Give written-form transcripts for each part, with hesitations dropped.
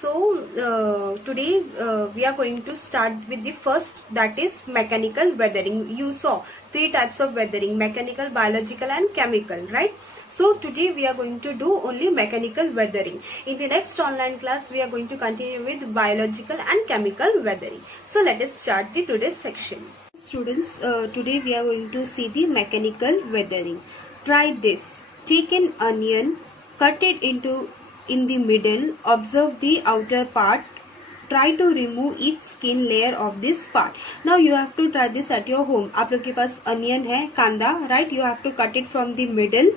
Today we are going to start with the first, that is mechanical weathering. You saw three types of weathering: mechanical, biological and chemical, right? So today we are going to do only mechanical weathering. In the next online class we are going to continue with biological and chemical weathering. So let us start the today's section. Students, today we are going to see the mechanical weathering. Try this. Take an onion, cut it in the middle, observe the outer part, try to remove each skin layer of this part. Now you have to try this at your home. आप लोग के पास onion है, कांदा, right? You have to cut it from the middle.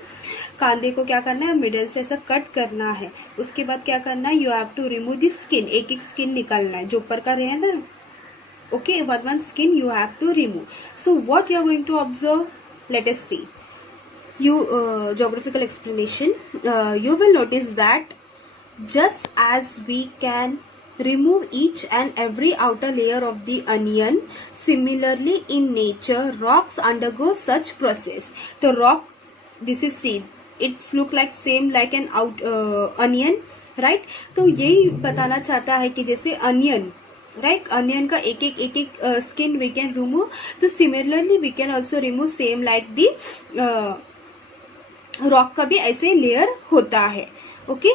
कांदे को क्या करना है, मिडल से ऐसा कट करना है. उसके बाद क्या करना है, you have to remove the skin. एक एक स्किन निकालना है जो ऊपर का रहे ना. Okay, one skin you have to remove. So what you are going to observe, let us see. Geographical explanation. You will notice that just as we can remove each and every outer layer of the onion, similarly in nature rocks undergo such process. The rock, this is seed, it's look like same like an onion, right? तो यही बताना चाहता है कि जैसे onion, right, onion का एक एक स्किन वी कैन रिमूव, तो similarly we can also remove same like the rock का भी ऐसे लेयर होता है. Okay,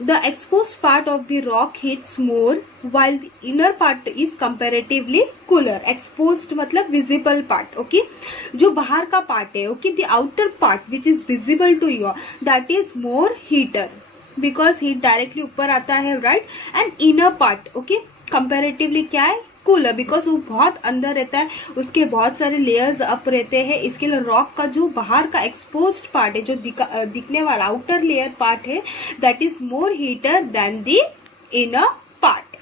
the exposed part of the rock heats more while the inner part is comparatively cooler. Exposed मतलब visible part. Okay, जो बाहर का पार्ट है, okay, the outer part which is visible to you, that is more heater because heat directly ऊपर आता है, right? And inner part, okay, comparatively क्या है, कूलर, बिकॉज वो बहुत अंदर रहता है, उसके बहुत सारे लेयर्स अप रहते हैं. इसके लिए रॉक का जो बाहर का एक्सपोज्ड पार्ट है, जो दिखने वाला आउटर लेयर पार्ट है, that is more heater than the inner part.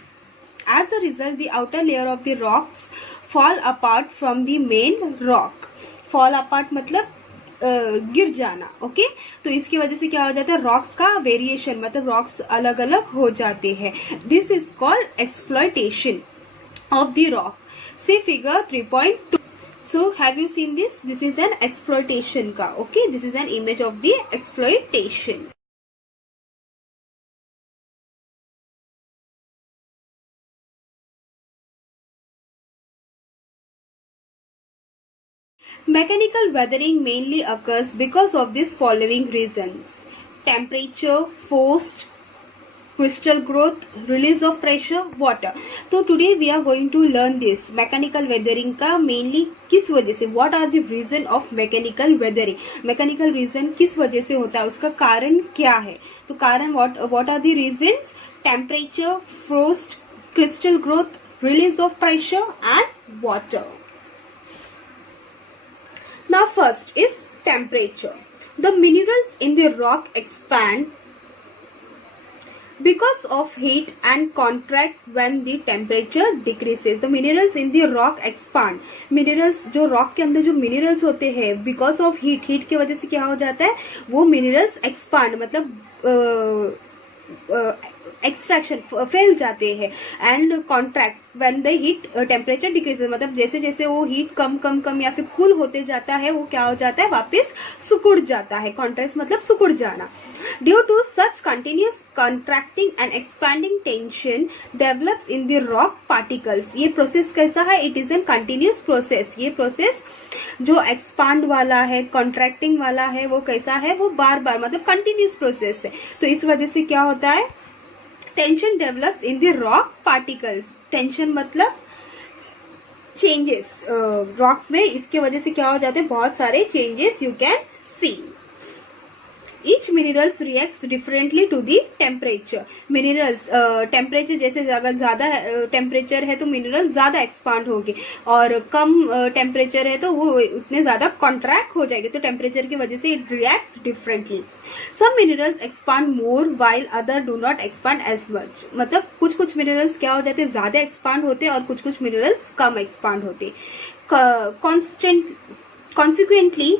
As a result the outer layer of the rocks fall apart from the main rock. Fall apart मतलब गिर जाना. ओके, तो इसकी वजह से क्या हो जाता है, रॉक्स का वेरिएशन, मतलब रॉक्स अलग अलग हो जाते हैं. This is called exploitation of the rock. See figure 3.2. So have you seen this? This is an exploitation ka. Okay, this is an image of the exploitation. Mechanical weathering mainly occurs because of these following reasons: temperature, forced crystal growth, release of pressure, water. तो today we are going to learn this mechanical weathering का mainly किस वजह से, what are the reason of mechanical weathering. mechanical reason किस वजह से होता है, उसका कारण क्या है. तो कारण what are the reasons? temperature, frost, crystal growth, release of pressure and water. Now first is temperature. The minerals in the rock expand because of heat and contract when the temperature decreases. The minerals in the rock expand. minerals जो rock के अंदर जो minerals होते हैं, because of heat, heat की वजह से क्या हो जाता है, वो minerals expand मतलब एक्सट्रैक्शन फैल जाते हैं. And contract when the heat temperature decreases, मतलब जैसे जैसे वो हीट कम या फिर कूल होते जाता है, वो क्या हो जाता है, वापस सुकुड़ जाता है. कॉन्ट्रैक्ट मतलब सुकुड़ जाना. Due to such continuous contracting and expanding tension develops in the rock particles. ये प्रोसेस कैसा है, it is an continuous process. ये प्रोसेस जो एक्सपांड वाला है, कॉन्ट्रैक्टिंग वाला है, वो कैसा है, वो बार बार मतलब कंटिन्यूस प्रोसेस है. तो इस वजह से क्या होता है, tension develops in the rock particles. Tension मतलब चेंजेस रॉक्स में, इसके वजह से क्या हो जाते हैं, बहुत सारे changes you can C. Each minerals reacts differently to the temperature. Minerals temperature जैसे अगर ज्यादा टेम्परेचर है तो मिनरल ज्यादा एक्सपांड होंगे, और कम टेम्परेचर है तो वो उतने ज्यादा कॉन्ट्रैक्ट हो जाएंगे. तो टेम्परेचर की वजह से it reacts differently. Some minerals expand more while other do not expand as much. मतलब कुछ कुछ मिनरल्स क्या हो जाते हैं, ज्यादा एक्सपांड होते हैं, और कुछ कुछ मिनरल्स कम एक्सपांड होते. Consequently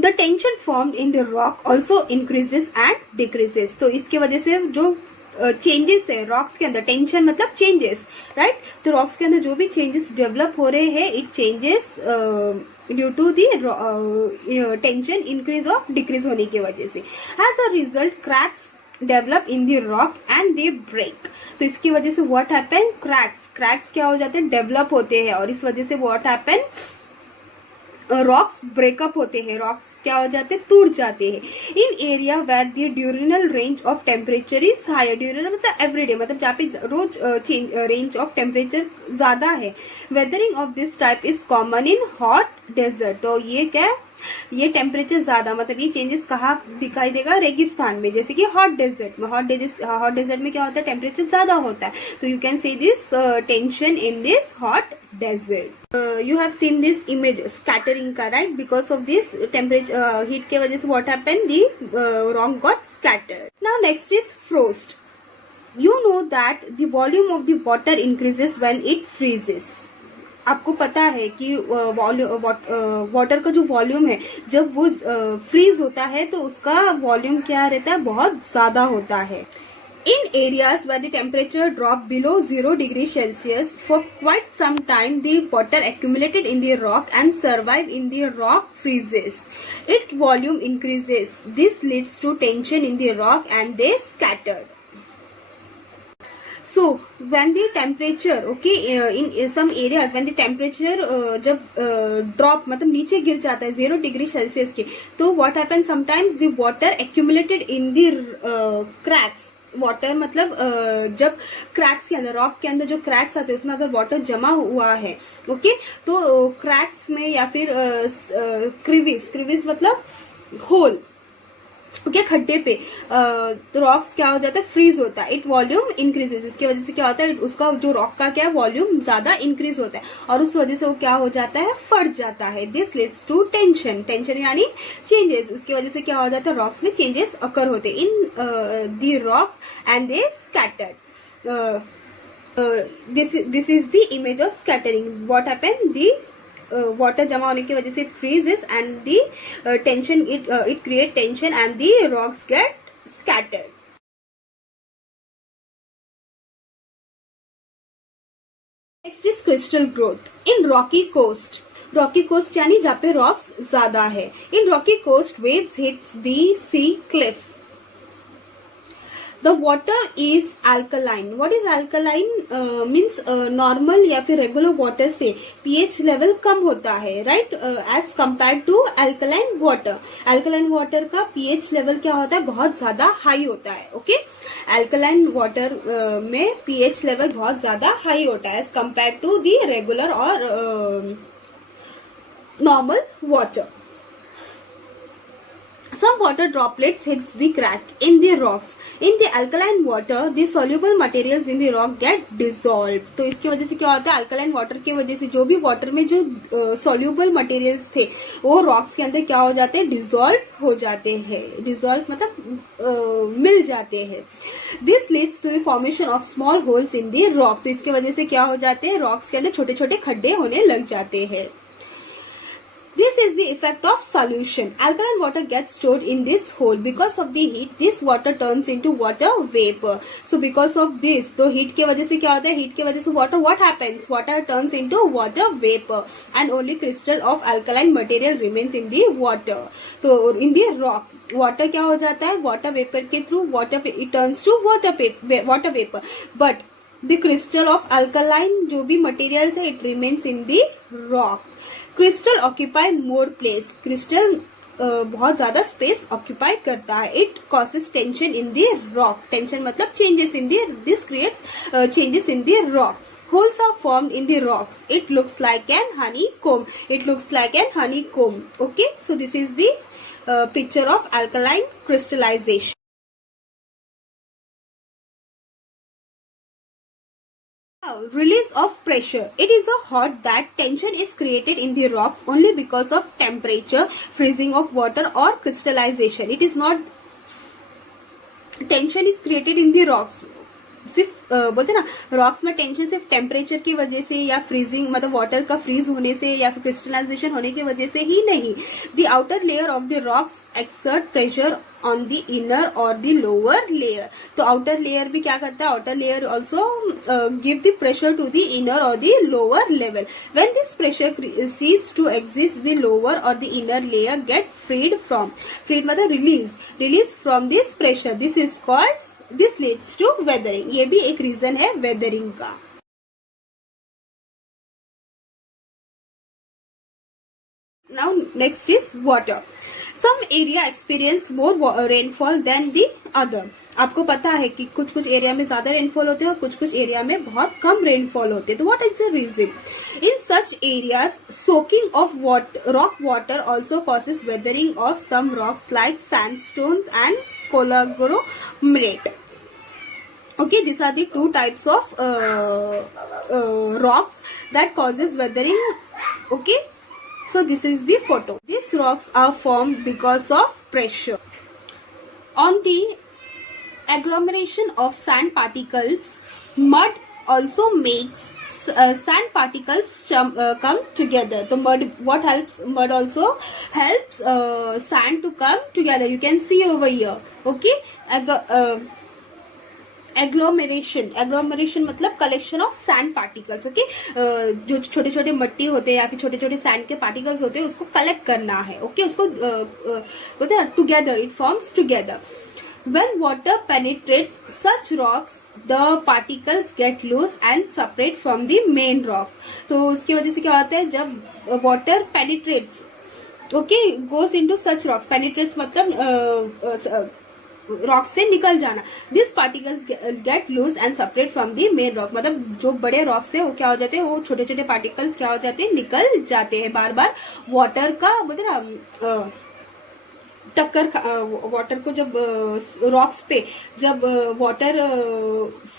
the tension formed in the rock also increases and decreases. तो इसके वजह से जो चेंजेस है रॉक्स के अंदर, टेंशन मतलब चेंजेस, राइट? तो रॉक्स के अंदर जो भी चेंजेस डेवलप हो रहे हैं, it changes due to the tension increase और डिक्रीज होने की वजह से। As a result cracks develop in the rock and they break. तो इसकी वजह से व्हाट हैपन, क्रैक्स क्या हो जाते हैं, डेवलप होते हैं, और इस वजह से व्हाट हैपन, रॉक्स ब्रेकअप होते हैं, रॉक्स क्या हो जाते हैं, टूट जाते हैं। In area where the diurnal range of temperature is higher, diurnal मतलब एवरीडे, मतलब जहाँ पे रोज रेंज ऑफ टेम्परेचर ज्यादा है। Weathering of this type is common in hot desert. तो ये क्या है, ये टेम्परेचर ज्यादा, मतलब ये चेंजेस कहाँ दिखाई देगा, रेगिस्तान में, जैसे कि हॉट डेजर्ट में। हॉट डेजर्ट में क्या होता है, टेम्परेचर ज्यादा होता है। तो you can see this tension in this hot desert. You have seen this image scattering का, right? Because of this temperature heat के वजह से what happened, the rock got scattered. Now next is frost. You know that the volume of the water increases when it freezes. आपको पता है कि water का जो वॉल्यूम है, जब वो फ्रीज होता है तो उसका वॉल्यूम क्या रहता है, बहुत ज्यादा होता है। In areas where the temperature dropped below 0 degrees Celsius for quite some time, the water accumulated in the rock and survived in the rock freezes. Its volume increases. This leads to tension in the rock and they scattered. So when the temperature, okay, in some areas when the temperature जब drop मतलब नीचे गिर जाता है 0 degree Celsius के, तो what happens, sometimes the water accumulated in the cracks. Water मतलब जब क्रैक्स के अंदर, रॉक के अंदर जो क्रैक्स आते हैं उसमें अगर वाटर जमा हुआ है, ओके, तो क्रैक्स में या फिर क्रिविस मतलब होल, क्या खड्डे पे तो रॉक्स क्या हो जाता है, फ्रीज होता है। इट वॉल्यूम इंक्रीजेस, इसकी वजह से क्या होता है, उसका जो रॉक का क्या वॉल्यूम ज्यादा इंक्रीज होता है और उस वजह से वो क्या हो जाता है, फट जाता है। दिस लीड्स टू टेंशन यानी चेंजेस। उसकी वजह से क्या हो जाता है, रॉक्स में चेंजेस अकर होते हैं in the rocks and they scattered. This is the image of scattering. What happen, the water जमा होने की वजह से it freezes and the tension, it create tension and the rocks get scattered. Next is crystal growth in rocky coast. Rocky coast यानी जहाँ पे rocks ज्यादा है। In rocky coast waves hits the sea cliff. The water is alkaline. What is alkaline? Means normal या फिर regular water से pH level कम होता है, right? As compared to alkaline water. Alkaline water का pH level क्या होता है, बहुत ज्यादा high होता है, okay? Alkaline water में pH level बहुत ज्यादा high होता है as compared to the regular और normal water. Some water droplets hits the crack in the rocks. In the alkaline water, the soluble materials in the rock get dissolved. तो इसकी वजह से क्या होता है, alkaline water की वजह से जो भी water में जो soluble materials थे वो rocks के अंदर क्या हो जाते हैं, dissolve हो जाते हैं। dissolve मतलब मिल जाते हैं। This leads to the formation of small holes in the rock. तो इसकी वजह से क्या हो जाते हैं, rocks के अंदर छोटे छोटे खड्डे होने लग जाते हैं। This is the effect of solution. Alkaline water gets stored in this hole. Because of the heat, this water turns into water vapor. So because of this, तो heat के वजह से क्या होता है, heat के वजह से water what happens? Water turns into water vapor, and only crystal of alkaline material remains in the water. तो in the rock, water क्या हो जाता है, water vapor के through water it turns to water vapor. But the crystal of alkaline जो भी materials है, it remains in the rock. Crystal occupy more place, crystal बहुत ज्यादा स्पेस ऑक्यूपाई करता है। It causes tension in the rock, tension मतलब changes in the, this creates changes in the rock. Holes are formed in the rocks, it looks like an honeycomb, it looks like an honeycomb, okay. So this is the picture of alkaline crystallization. Release of pressure. It is a hot that tension is created in the rocks only because of temperature, freezing of water or crystallization. It is not tension is created in the rocks. सिर्फ बोलते ना rocks में tension सिर्फ temperature की वजह से या freezing मतलब वाटर का फ्रीज होने से या फिर क्रिस्टलाइजेशन होने की वजह से ही नहीं। The outer layer of the rocks exert pressure on the inner or the lower layer. तो outer layer भी क्या करता है, outer layer also give the pressure to the inner or the lower level. When this pressure cease to exist, the lower or the inner layer get freed मतलब release from this pressure. This leads to weathering. ये भी एक reason है weathering का. Now next is water. Some area experience more rainfall than the other. आपको पता है कि कुछ एरिया में ज्यादा रेनफॉल होते हैं और कुछ एरिया में बहुत कम रेनफॉल होते हैं. तो what is the reason? In such areas soaking of rock water also causes weathering of some rocks like sandstones and conglomerate. Okay, these are the two types of rocks that causes weathering. Okay, so this is the photo. These rocks are formed because of pressure. On the agglomeration of sand particles, mud also makes sand particles come together. So mud also helps sand to come together. You can see over here. Okay, agglomeration मतलब collection of sand particles. Okay, जो छोटे छोटे मट्टी होते हैं या फिर छोटे छोटे सैंड के पार्टिकल्स होते हैं उसको कलेक्ट करना है. ओके, उसको बोलते हैं together, it forms together. When water penetrates such rocks, the particles get loose and separate from the main rock. तो उसकी वजह से क्या होता है, जब water penetrates, okay, goes into such rocks. Penetrates मतलब रॉक से निकल जाना. This particles get loose and separate from the main rock. मतलब जो बड़े रॉक से वो क्या हो जाते हैं, वो छोटे छोटे पार्टिकल्स क्या हो जाते हैं, निकल जाते हैं. बार बार वाटर का बोलते ना टक्कर, वाटर को जब रॉक्स पे जब वाटर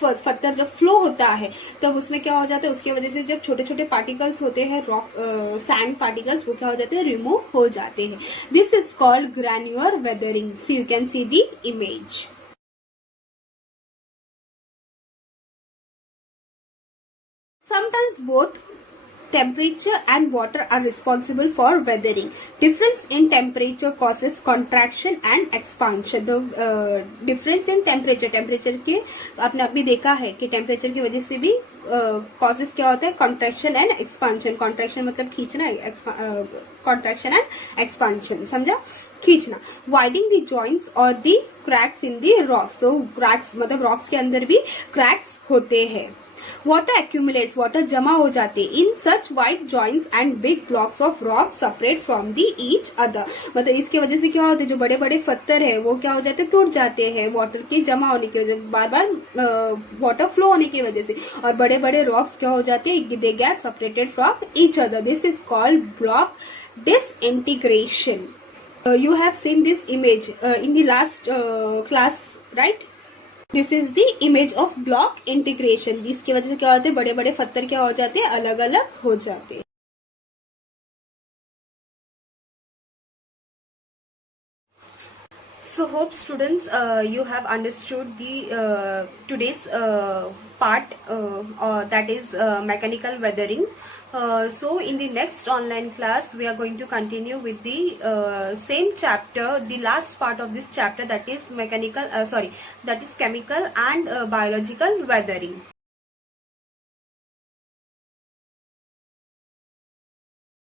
पत्थर जब फ्लो होता है तब उसमें क्या हो जाता है, उसके वजह से जब छोटे छोटे पार्टिकल्स होते हैं रॉक सैंड पार्टिकल्स, वो क्या हो जाते हैं, रिमूव हो जाते हैं. This is called granular weathering. So you can see the image. Sometimes both temperature and water are responsible for weathering. Difference in temperature causes contraction and expansion. The difference in temperature के आपने अभी देखा है कि temperature की वजह से भी causes क्या होता है, contraction and expansion. contraction मतलब खींचना, contraction and expansion, समझा, खींचना. Widening the joints or the cracks in the rocks. तो cracks मतलब rocks के अंदर भी cracks होते हैं. Water accumulates, water जमा हो जाते in such wide joints and big blocks of rock separate from the each other. मतलब इसके वजह से क्या होता है, जो बड़े बड़े पत्थर है वो क्या हो जाते हैं, टूट जाते हैं वाटर के जमा होने की वजह से, बार बार वाटर फ्लो होने की वजह से. और बड़े बड़े रॉक्स क्या हो जाते हैं, they get separated from each other. This is called block disintegration. You have seen this image in the last class, right? This is the image of block integration. जिसकी वजह से क्या होते हैं, बड़े बड़े पत्थर क्या हो जाते हैं, अलग अलग हो जाते हैं. So hope students you have understood the today's part that is mechanical weathering. So in the next online class we are going to continue with the same chapter, the last part of this chapter, that is chemical and biological weathering.